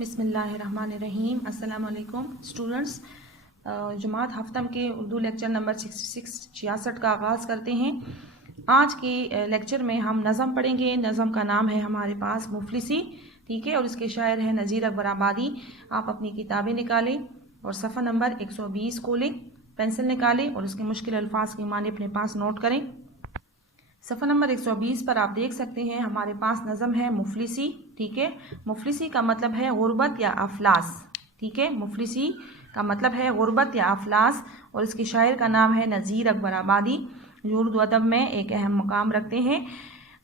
بسم اللہ الرحمن الرحیم۔ السلام علیکم اسٹوڈنٹس، جماعت ہفتم کے اردو لیکچر نمبر 66 کا آغاز کرتے ہیں۔ آج کے لیکچر میں ہم نظم پڑھیں گے۔ نظم کا نام ہے ہمارے پاس مفلسی، ٹھیک ہے، اور اس کے شاعر ہیں نذیر اکبر آبادی۔ آپ اپنی کتابیں نکالیں اور صفحہ نمبر 120 کھولیں، پینسل نکالیں اور اس کے مشکل الفاظ کی معنی اپنے پاس نوٹ کریں۔ صفحہ نمبر 120 پر آپ دیکھ سکتے ہیں ہمارے پاس نظم ہے مفلسی، ٹھیک ہے۔ مفلسی کا مطلب ہے غربت یا افلاس، ٹھیک ہے۔ مفلسی کا مطلب ہے غربت یا افلاس، اور اس کے شاعر کا نام ہے نذیر اکبر آبادی، جو اردو ادب میں ایک اہم مقام رکھتے ہیں۔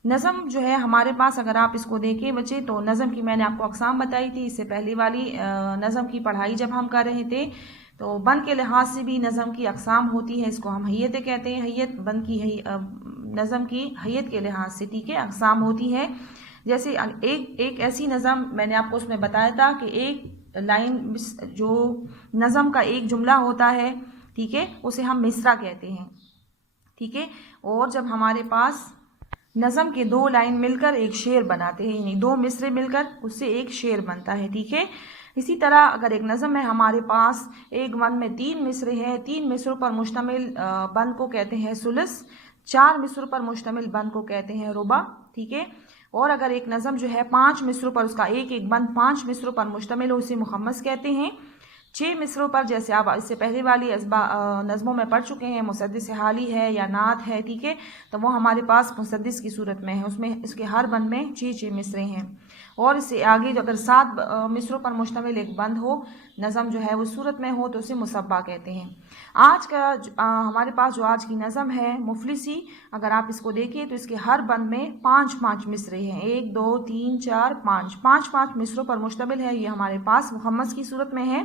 نظم جو ہے ہمارے پاس، اگر آپ اس کو دیکھیں بچے، تو نظم کی میں نے آپ کو اقسام بتائی تھی اس سے پہلی والی نظم کی پڑھائی جب ہم کر رہے تھے، تو بند کے لحاظ سے بھی نظم کی اقسام ہوتی ہے، اس کو ہم حیتیں کہتے ہیں۔ حیت بند کی نظم کی حیت کے لحاظ سے، ٹھیک ہے، اقسام ہوتی ہے۔ جیسے ایک ایسی نظم میں نے آپ کو اس میں بتایا تھا کہ ایک لائن جو نظم کا ایک جملہ ہوتا ہے، ٹھیک ہے، اسے ہم مصرع کہتے ہیں، ٹھیک ہے۔ اور جب ہمارے پاس نظم کے دو لائن مل کر ایک شعر بناتے ہیں، یعنی دو مصرے مل کر اس سے ایک شعر بنتا ہے، ٹھیک ہے۔ اسی طرح اگر ایک نظم میں ہمارے پاس ایک بند میں 3 مصرے ہیں، 3 مصروں پر مشتمل بند کو کہتے ہیں ثلث، 4 مصروں پر مشتمل بند کو کہتے ہیں ربع، ٹھیک ہے۔ اور اگر ایک نظم جو ہے 5 مصروں پر، اس کا ایک بند 5 مصروں پر مشتمل ہو، اسے مخمس کہتے ہیں۔ 6 مصروں پر، جیسے آپ اس سے پہلے والی نظموں میں پڑھ چکے ہیں، مسدس حالی ہے یا نعت ہے، ٹھیک ہے، تو وہ ہمارے پاس مسدس کی صورت میں ہے، اس کے ہر بند میں 6 مصرے ہیں۔ اور اس سے آگے جو اگر 7 مصروں پر مشتمل ایک بند ہو، نظم جو ہے وہ صورت میں ہو، تو اسے مصبہ کہتے ہیں۔ آج کا ہمارے پاس جو آج کی نظم ہے مفلسی، اگر آپ اس کو دیکھیں تو اس کے ہر بند میں 5 مصرے ہیں، 1 2 3 4 5 5 مصروں پر مشتمل ہے۔ یہ ہمارے پاس مخمس کی صورت میں ہے۔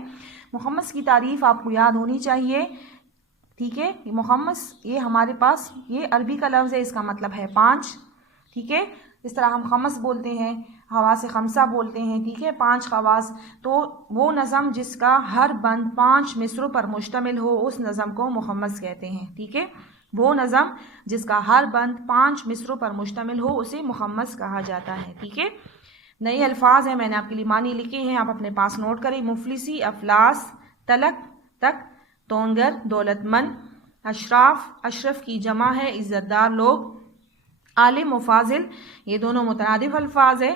مخمس کی تعریف آپ کو یاد ہونی چاہیے، ٹھیک ہے۔ یہ مخمس، یہ ہمارے پاس یہ عربی کا لفظ ہے، اس کا مطلب ہے 5، ٹھیک ہے۔ اس طرح ہم خمس بولتے ہیں، حواس خمسہ بولتے ہیں، ٹھیک ہے، 5 خواص۔ تو وہ نظم جس کا ہر بند 5 مصروں پر مشتمل ہو، اس نظم کو مخمس کہتے ہیں، ٹھیک ہے۔ وہ نظم جس کا ہر بند 5 مصروں پر مشتمل ہو، اسے مخمس کہا جاتا ہے، ٹھیک ہے۔ نئے الفاظ ہیں، میں نے آپ کے لیے معنی لکھے ہیں، آپ اپنے پاس نوٹ کریں۔ مفلسی، افلاس، تلک، تک، تونگر، دولت مند، اشراف، اشرف کی جمع ہے عزت دار لوگ، عالم و فاضل، یہ دونوں مترادف الفاظ ہیں،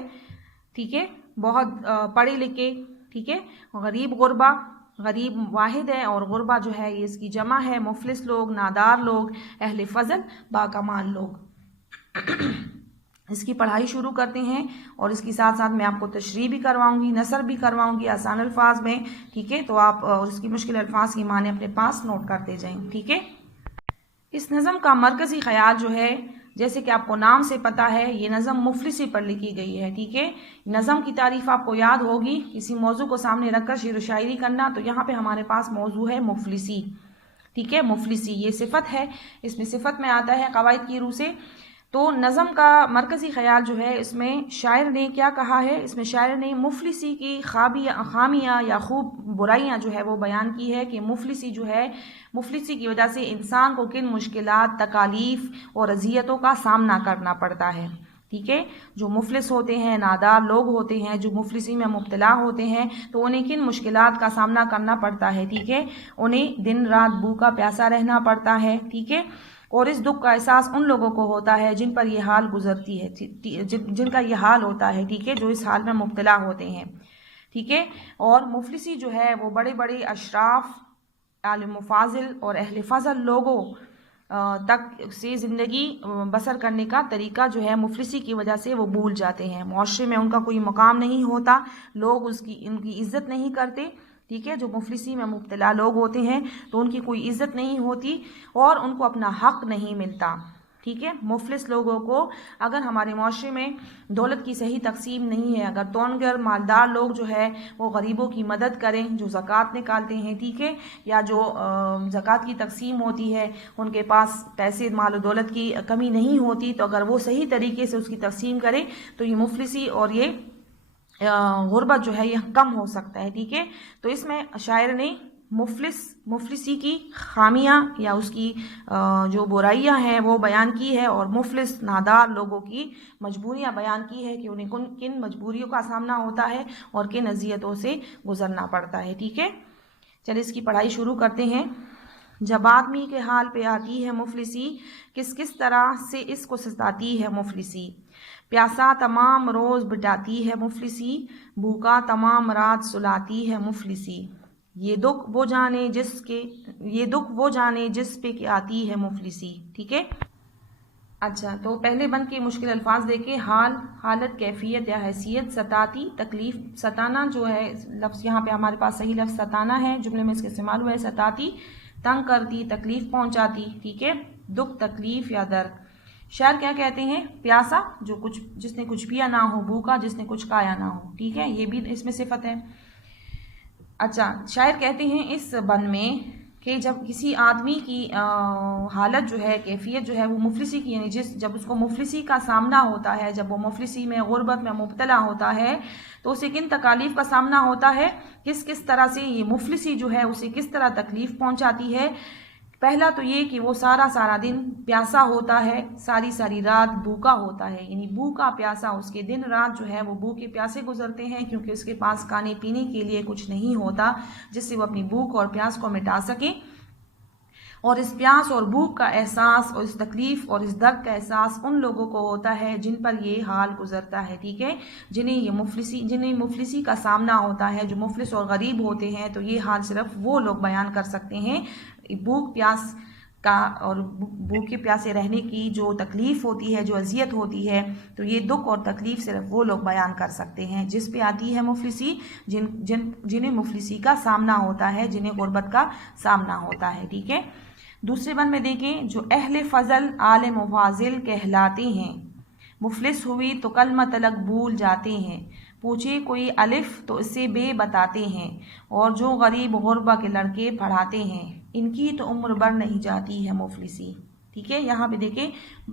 ٹھیک ہے، بہت پڑھے لکھے، ٹھیک ہے۔ غریب، غربا، غریب واحد ہے اور غربا جو ہے یہ اس کی جمع ہے۔ مفلس لوگ، نادار لوگ، اہل فضل، باکمال لوگ۔ اس کی پڑھائی شروع کرتے ہیں، اور اس کی ساتھ ساتھ میں آپ کو تشریح بھی کرواؤں گی، نثر بھی کرواؤں گی آسان الفاظ میں، ٹھیک ہے۔ تو آپ اس کی مشکل الفاظ کی معنی اپنے پاس نوٹ کرتے جائیں، ٹھیک ہے۔ اس نظم کا مرکزی خیال جو ہے، جیسے کہ آپ کو نام سے پتہ ہے، یہ نظم مفلسی پر لکھی گئی ہے، ٹھیک ہے۔ نظم کی تعریف آپ کو یاد ہوگی، کسی موضوع کو سامنے رکھ کر شعر و شاعری کرنا، تو یہاں پہ ہمارے پاس موضوع ہے مفلسی، ٹھیک ہے۔ مفلسی یہ صفت ہے، اس میں صفت میں آتا ہے قواعد کی روح سے۔ تو نظم کا مرکزی خیال جو ہے، اس میں شاعر نے کیا کہا ہے، اس میں شاعر نے مفلسی کی خامیاں یا خوب برائیاں جو ہے وہ بیان کی ہے، کہ مفلسی جو ہے، مفلسی کی وجہ سے انسان کو کن مشکلات، تکالیف اور اذیتوں کا سامنا کرنا پڑتا ہے، ٹھیک ہے۔ جو مفلس ہوتے ہیں، نادار لوگ ہوتے ہیں، جو مفلسی میں مبتلا ہوتے ہیں، تو انہیں کن مشکلات کا سامنا کرنا پڑتا ہے، ٹھیک ہے۔ انہیں دن رات بھوکا پیاسا رہنا پڑتا ہے، ٹھیک ہے۔ اور اس دکھ کا احساس ان لوگوں کو ہوتا ہے جن پر یہ حال گزرتی ہے، جن کا یہ حال ہوتا ہے، ٹھیک ہے، جو اس حال میں مبتلا ہوتے ہیں، ٹھیک ہے۔ اور مفلسی جو ہے وہ بڑے بڑے اشراف، عالم و فاضل اور اہل فضل لوگوں تک سے زندگی بسر کرنے کا طریقہ جو ہے مفلسی کی وجہ سے وہ بھول جاتے ہیں۔ معاشرے میں ان کا کوئی مقام نہیں ہوتا، لوگ ان کی عزت نہیں کرتے، ٹھیک ہے۔ جو مفلسی میں مبتلا لوگ ہوتے ہیں تو ان کی کوئی عزت نہیں ہوتی اور ان کو اپنا حق نہیں ملتا، ٹھیک ہے۔ مفلس لوگوں کو اگر ہمارے معاشرے میں دولت کی صحیح تقسیم نہیں ہے، اگر تونگر مالدار لوگ جو ہے وہ غریبوں کی مدد کریں، جو زکوٰۃ نکالتے ہیں، ٹھیک ہے، یا جو زکوٰۃ کی تقسیم ہوتی ہے، ان کے پاس پیسے مال و دولت کی کمی نہیں ہوتی، تو اگر وہ صحیح طریقے سے اس کی تقسیم کریں تو یہ مفلسی اور یہ غربت جو ہے یہ کم ہو سکتا ہے، ٹھیک ہے۔ تو اس میں شاعر نے مفلسی کی خامیاں یا اس کی جو برائیاں ہیں وہ بیان کی ہے، اور مفلس نادار لوگوں کی مجبوریاں بیان کی ہے کہ انہیں کن مجبوریوں کا سامنا ہوتا ہے اور کن اذیتوں سے گزرنا پڑتا ہے. ٹھیک ہے، چلے اس کی پڑھائی شروع کرتے ہیں. جب آدمی کے حال پہ آتی ہے مفلسی، کس طرح سے اس کو ستاتی ہے مفلسی. پیاسا تمام روز بٹاتی ہے مفلسی، بھوکا تمام رات سلاتی ہے مفلسی. یہ دکھ وہ جانے جس پہ کہ آتی ہے مفلسی. ٹھیک ہے. اچھا، تو پہلے بند کے مشکل الفاظ دیکھیں. حالت، کیفیت یا حیثیت. ستاتی، تکلیف. ستانا جو ہے لفظ یہاں پہ ہمارے پاس صحیح لفظ ستانا ہے، جملے میں اس کے استعمال ہوا ہے. ستاتی، تنگ کرتی، تکلیف پہنچاتی. ٹھیک ہے، دکھ، تکلیف یا درد. شاعر کیا کہتے ہیں؟ پیاسا، جس نے کچھ پیا نہ ہو. بھوکا، جس نے کچھ کھایا نہ ہو. ٹھیک ہے، یہ بھی اس میں صفت ہے. اچھا، شاعر کہتے ہیں اس بند میں کہ جب کسی آدمی کی حالت جو ہے، کیفیت جو ہے وہ مفلسی کی، یعنی جب اس کو مفلسی کا سامنا ہوتا ہے، جب وہ مفلسی میں، غربت میں مبتلا ہوتا ہے، تو اسے کن تکالیف کا سامنا ہوتا ہے، کس طرح سے یہ مفلسی جو ہے اسے کس طرح تکلیف پہنچاتی ہے. پہلا تو یہ کہ وہ سارا دن پیاسا ہوتا ہے، ساری رات بھوکا ہوتا ہے. یعنی بھوکا پیاسا، اس کے دن رات جو ہے وہ بھوکے پیاسے گزرتے ہیں، کیونکہ اس کے پاس کھانے پینے کے لیے کچھ نہیں ہوتا جس سے وہ اپنی بھوک اور پیاس کو مٹا سکے. اور اس پیاس اور بھوک کا احساس اور اس تکلیف اور اس درد کا احساس ان لوگوں کو ہوتا ہے جن پر یہ حال گزرتا ہے. ٹھیک ہے، جنہیں مفلسی کا سامنا ہوتا ہے، جو مفلس اور غریب ہوتے ہیں، تو یہ حال صرف وہ لوگ بیان کر سکتے ہیں. بھوک پیاس کا اور بھوکے پیاسے رہنے کی جو تکلیف ہوتی ہے، جو اذیت ہوتی ہے، تو یہ دکھ اور تکلیف صرف وہ لوگ بیان کر سکتے ہیں جس پہ آتی ہے مفلسی، جنہیں مفلسی کا سامنا ہوتا ہے، جنہیں غربت کا سامنا ہوتا ہے. ٹھیک ہے. دوسرے بند میں دیکھیں. جو اہل فضل عالم و فاضل کہلاتے ہیں، مفلس ہوئی تو کلمہ تلک بھول جاتے ہیں. پوچھے کوئی الف تو اسے بے بتاتے ہیں، اور جو غریب غربا کے لڑکے پڑھاتے ہیں، ان کی تو عمر بھر نہیں جاتی ہے مفلسی. ٹھیک ہے، یہاں پہ دیکھیں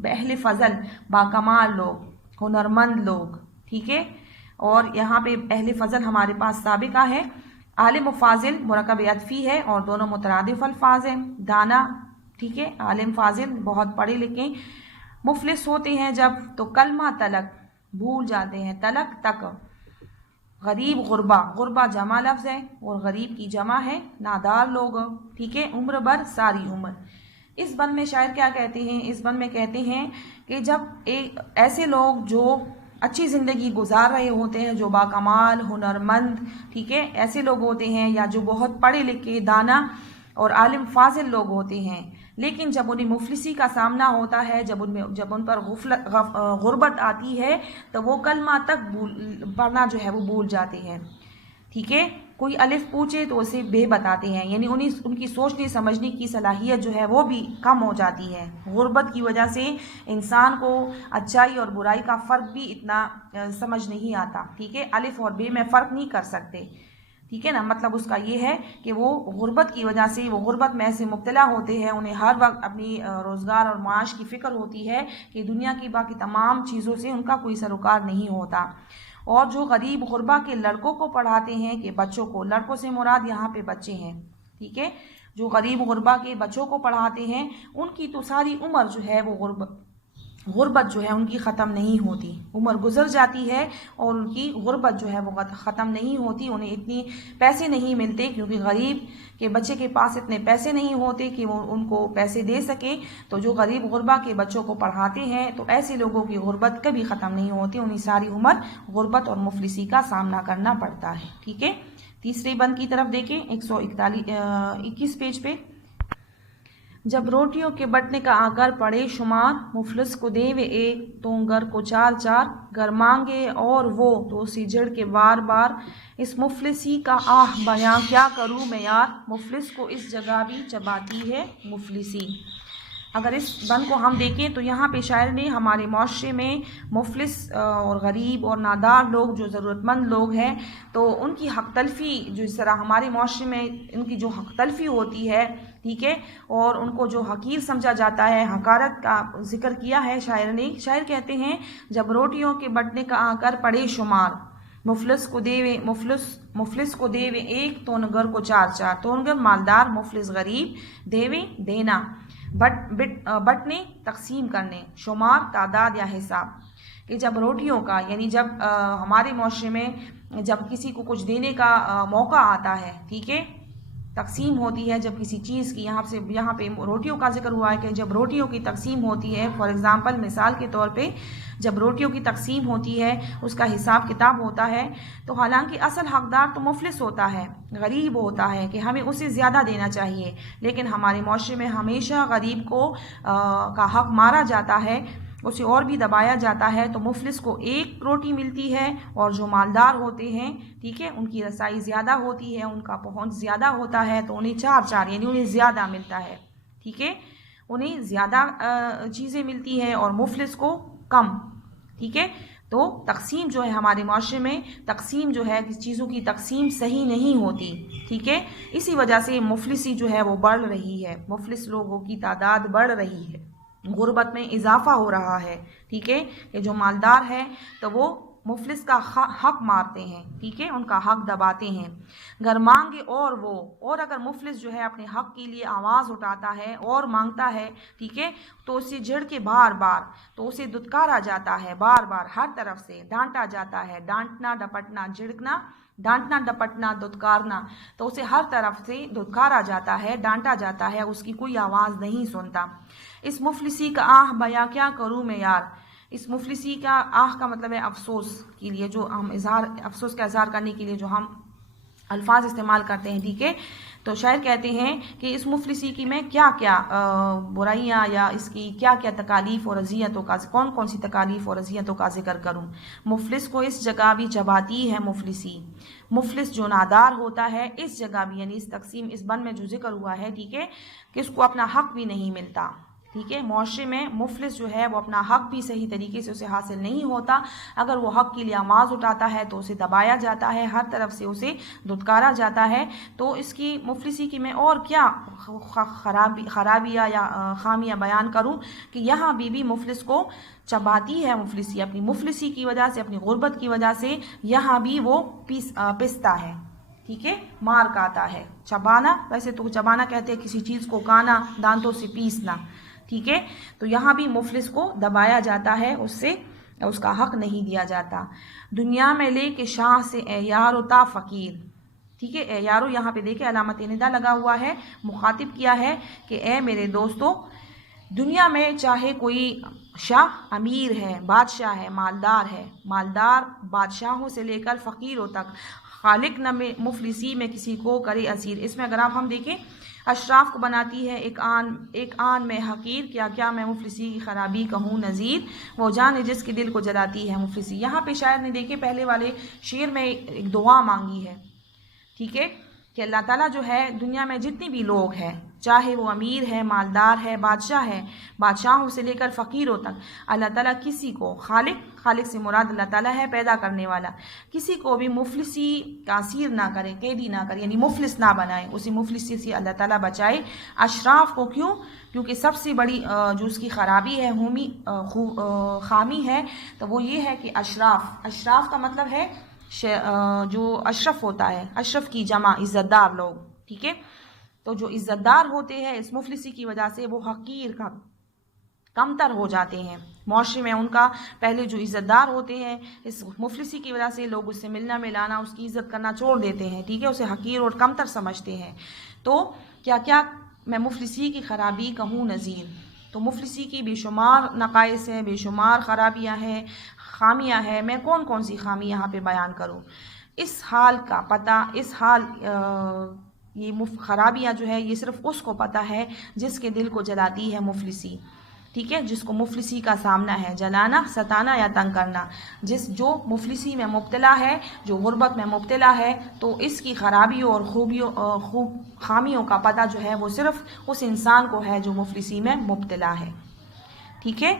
اہل فضل، باکمال لوگ، ہنرمند لوگ. ٹھیک ہے، اور یہاں پہ اہل فضل ہمارے پاس سابقہ ہے. عالم و فاضل مرکب عطفی ہے اور دونوں مترادف الفاظ ہیں. دانا، ٹھیک ہے، عالم فاضل بہت پڑھے لکھے. مفلس ہوتے ہیں جب تو کلمہ تلک بھول جاتے ہیں، تلک تک. غریب غربا جمع لفظ ہے اور غریب کی جمع ہے نادار لوگ. ٹھیک ہے، عمر بھر ساری عمر. اس بند میں شاعر کیا کہتے ہیں؟ اس بند میں کہتے ہیں کہ جب ایسے لوگ جو اچھی زندگی گزار رہے ہوتے ہیں، جو باکمال، ہنرمند، ٹھیک ہے، ایسے لوگ ہوتے ہیں، یا جو بہت پڑھے لکھے، دانا اور عالم فاضل لوگ ہوتے ہیں، لیکن جب انہیں مفلسی کا سامنا ہوتا ہے، جب ان پر غربت آتی ہے، تو وہ کلمہ تک پڑھنا جو ہے وہ بھول جاتے ہیں. ٹھیک ہے، کوئی الف پوچھے تو اسے بے بتاتے ہیں، یعنی ان کی سوچنے سمجھنے کی صلاحیت جو ہے وہ بھی کم ہو جاتی ہے. غربت کی وجہ سے انسان کو اچھائی اور برائی کا فرق بھی اتنا سمجھ نہیں آتا. ٹھیک ہے، الف اور بے میں فرق نہیں کر سکتے. ٹھیک ہے نا، مطلب اس کا یہ ہے کہ وہ غربت کی وجہ سے، وہ غربت میں ایسے مبتلا ہوتے ہیں، انہیں ہر وقت اپنی روزگار اور معاش کی فکر ہوتی ہے کہ دنیا کی باقی تمام چیزوں سے ان کا کوئی سروکار نہیں ہوتا. اور جو غریب غربا کے لڑکوں کو پڑھاتے ہیں، کہ بچوں کو، لڑکوں سے مراد یہاں پہ بچے ہیں. ٹھیک ہے، جو غریب غربا کے بچوں کو پڑھاتے ہیں، ان کی تو ساری عمر جو ہے وہ غربت جو ہے ان کی ختم نہیں ہوتی. عمر گزر جاتی ہے اور ان کی غربت جو ہے وہ ختم نہیں ہوتی. انہیں اتنی پیسے نہیں ملتے، کیونکہ غریب کے بچے کے پاس اتنے پیسے نہیں ہوتے کہ وہ ان کو پیسے دے سکیں. تو جو غریب غربا کے بچوں کو پڑھاتے ہیں، تو ایسے لوگوں کی غربت کبھی ختم نہیں ہوتی. انہیں ساری عمر غربت اور مفلسی کا سامنا کرنا پڑتا ہے. ٹھیک ہے، تیسرے بند کی طرف دیکھیں 121 پیج پہ. جب روٹیوں کے بٹنے کا آ کر پڑے شمار، مفلس کو دے وے ایک تو گر کو چار، گر مانگے اور وہ تو سجڑ کے بار. اس مفلسی کا آہ بیاں کیا کروں میں یار، مفلس کو اس جگہ بھی چباتی ہے مفلسی. اگر اس بند کو ہم دیکھیں تو یہاں پہ شاعر نے ہمارے معاشرے میں مفلس اور غریب اور نادار لوگ، جو ضرورت مند لوگ ہیں، تو ان کی حق تلفی، جو اس طرح ہمارے معاشرے میں ان کی جو حق تلفی ہوتی ہے، ٹھیک ہے، اور ان کو جو حقیر سمجھا جاتا ہے، حقارت کا ذکر کیا ہے شاعر نے. شاعر کہتے ہیں جب روٹیوں کے بٹنے کا آ کر پڑے شمار، مفلس کو دیوے ایک تونگر کو چار چار، تونگر مالدار، مفلس غریب، دیوے دینا، بٹنے تقسیم کرنے، شمار تعداد یا حساب، کہ جب روٹیوں کا یعنی جب ہمارے معاشرے میں جب کسی کو کچھ دینے کا موقع آتا ہے، ٹھیک ہے، تقسیم ہوتی ہے جب کسی چیز کی، یہاں پہ روٹیوں کا ذکر ہوا ہے کہ جب روٹیوں کی تقسیم ہوتی ہے، فار ایگزامپل مثال کے طور پہ جب روٹیوں کی تقسیم ہوتی ہے اس کا حساب کتاب ہوتا ہے، تو حالانکہ اصل حقدار تو مفلس ہوتا ہے، غریب ہوتا ہے کہ ہمیں اسے زیادہ دینا چاہیے، لیکن ہمارے معاشرے میں ہمیشہ غریب کا حق مارا جاتا ہے، اسے اور بھی دبایا جاتا ہے، تو مفلس کو ایک روٹی ملتی ہے اور جو مالدار ہوتے ہیں، ٹھیک ہے، ان کی رسائی زیادہ ہوتی ہے، ان کا پہنچ زیادہ ہوتا ہے، تو انہیں چار چار یعنی انہیں زیادہ ملتا ہے، ٹھیک ہے، انہیں زیادہ چیزیں ملتی ہیں اور مفلس کو کم، ٹھیک ہے۔ تو تقسیم جو ہے ہمارے معاشرے میں تقسیم جو ہے چیزوں کی تقسیم صحیح نہیں ہوتی، ٹھیک ہے، اسی وجہ سے مفلسی جو ہے وہ بڑھ رہی ہے، مفلس لوگوں کی تعداد بڑھ رہی ہے، غربت میں اضافہ ہو رہا ہے، ٹھیک ہے، کہ جو مالدار ہے تو وہ مفلس کا حق مارتے ہیں، ٹھیک ہے، ان کا حق دباتے ہیں، گر مانگے اور اگر مفلس جو ہے اپنے حق کے لیے آواز اٹھاتا ہے اور مانگتا ہے، ٹھیک ہے، تو اسے جھڑ کے بار بار، تو اسے دھتکارا جاتا ہے، بار بار ہر طرف سے ڈانٹا جاتا ہے، ڈانٹنا ڈپٹنا جھڑکنا، ڈانٹنا ڈپٹنا دھتکارنا، تو اسے ہر طرف سے دھتکارا جاتا ہے، ڈانٹا جاتا ہے، اس کی کوئی آواز نہیں سنتا۔ اس مفلسی کا آہ بیاں کیا کروں میں یار، اس مفلسی کا آہ کا مطلب ہے افسوس کے لیے، جو ہم افسوس کا اظہار کرنے کے لیے جو ہم الفاظ استعمال کرتے ہیں، ٹھیک ہے، تو شاعر کہتے ہیں کہ اس مفلسی کی میں کیا کیا برائیاں یا اس کی کیا کیا تکالیف اور اذیتوں کا کون سی تکالیف اور اذیتوں کا ذکر کروں۔ مفلس کو اس جگہ بھی چباتی ہے مفلسی، مفلس جو نادار ہوتا ہے اس جگہ بھی یعنی اس تقسیم اس بن میں جو ذکر ہوا ہے، ٹھیک ہے، کہ اس کو اپنا حق بھی نہیں ملتا، ٹھیک ہے، معاشرے میں مفلس جو ہے وہ اپنا حق بھی صحیح طریقے سے اسے حاصل نہیں ہوتا، اگر وہ حق کے لیے آواز اٹھاتا ہے تو اسے دبایا جاتا ہے، ہر طرف سے اسے دھتکارا جاتا ہے۔ تو اس کی مفلسی کی میں اور کیا خرابیاں یا خامیاں بیان کروں کہ یہاں بھی مفلس کو چباتی ہے مفلسی، اپنی مفلسی کی وجہ سے، اپنی غربت کی وجہ سے یہاں بھی وہ پستا ہے، ٹھیک ہے، مار کاتا ہے۔ چبانا ویسے تو چبانا کہتے ہیں کسی چیز کو کانا، دانتوں سے پیسنا، ٹھیک ہے، تو یہاں بھی مفلس کو دبایا جاتا ہے، اس کا حق نہیں دیا جاتا۔ دنیا میں لے کے شاہ سے اے یارو تا فقیر، ٹھیک ہے، اے یارو یہاں پہ دیکھیں علامت ندا لگا ہوا ہے، مخاطب کیا ہے کہ اے میرے دوستو، دنیا میں چاہے کوئی شاہ امیر ہے، بادشاہ ہے، مالدار بادشاہوں سے لے کر فقیروں تک، خالق نہ مفلسی میں کسی کو کرے اسیر۔ اس میں اگر ہم دیکھیں اشراف کو بناتی ہے ایک آن میں حقیر، کیا میں مفلسی کی خرابی کہوں نذیر، وہ جان جس کے دل کو جلاتی ہے مفلسی۔ یہاں پہ شاعر نے دیکھے پہلے والے شعر میں ایک دعا مانگی ہے، ٹھیک ہے، کہ اللہ تعالیٰ جو ہے دنیا میں جتنی بھی لوگ ہیں، چاہے وہ امیر ہے، مالدار ہے، بادشاہ ہے، بادشاہوں سے لے کر فقیروں تک، اللہ تعالیٰ کسی کو خالق سے مراد اللہ تعالیٰ ہے پیدا کرنے والا، کسی کو بھی مفلسی کا اسیر نہ کرے، قیدی نہ کرے، یعنی مفلس نہ بنائے، اسے مفلسی سے اللہ تعالیٰ بچائے۔ اشراف کو کیونکہ سب سے بڑی جو اس کی خرابی ہے، خامی ہے، تو وہ یہ ہے کہ اشراف کا مطلب ہے جو اشرف ہوتا ہے، اشرف کی جمع عزت دار لوگ، ٹھیک ہے، تو جو عزت دار ہوتے ہیں اس مفلسی کی وجہ سے وہ حقیر کا کمتر ہو جاتے ہیں، معاشرے میں ان کا پہلے جو عزت دار ہوتے ہیں اس مفلسی کی وجہ سے لوگ اس سے ملنا ملانا، اس کی عزت کرنا چھوڑ دیتے ہیں، ٹھیک ہے، اسے حقیر اور کمتر سمجھتے ہیں۔ تو کیا میں مفلسی کی خرابی کہوں نذیر، تو مفلسی کی بے شمار نقائص ہیں، بے شمار خرابیاں ہیں، خامیاں ہیں، میں کون سی خامی یہاں پہ بیان کروں۔ اس حال کا پتہ، یہ خرابیاں جو ہے یہ صرف اس کو پتہ ہے جس کے دل کو جلاتی ہے مفلسی، ٹھیک ہے، جس کو مفلسی کا سامنا ہے، جلانا، ستانا یا تنگ کرنا، جو مفلسی میں مبتلا ہے، جو غربت میں مبتلا ہے، تو اس کی خرابیوں اور خامیوں کا پتہ جو ہے وہ صرف اس انسان کو ہے جو مفلسی میں مبتلا ہے، ٹھیک ہے۔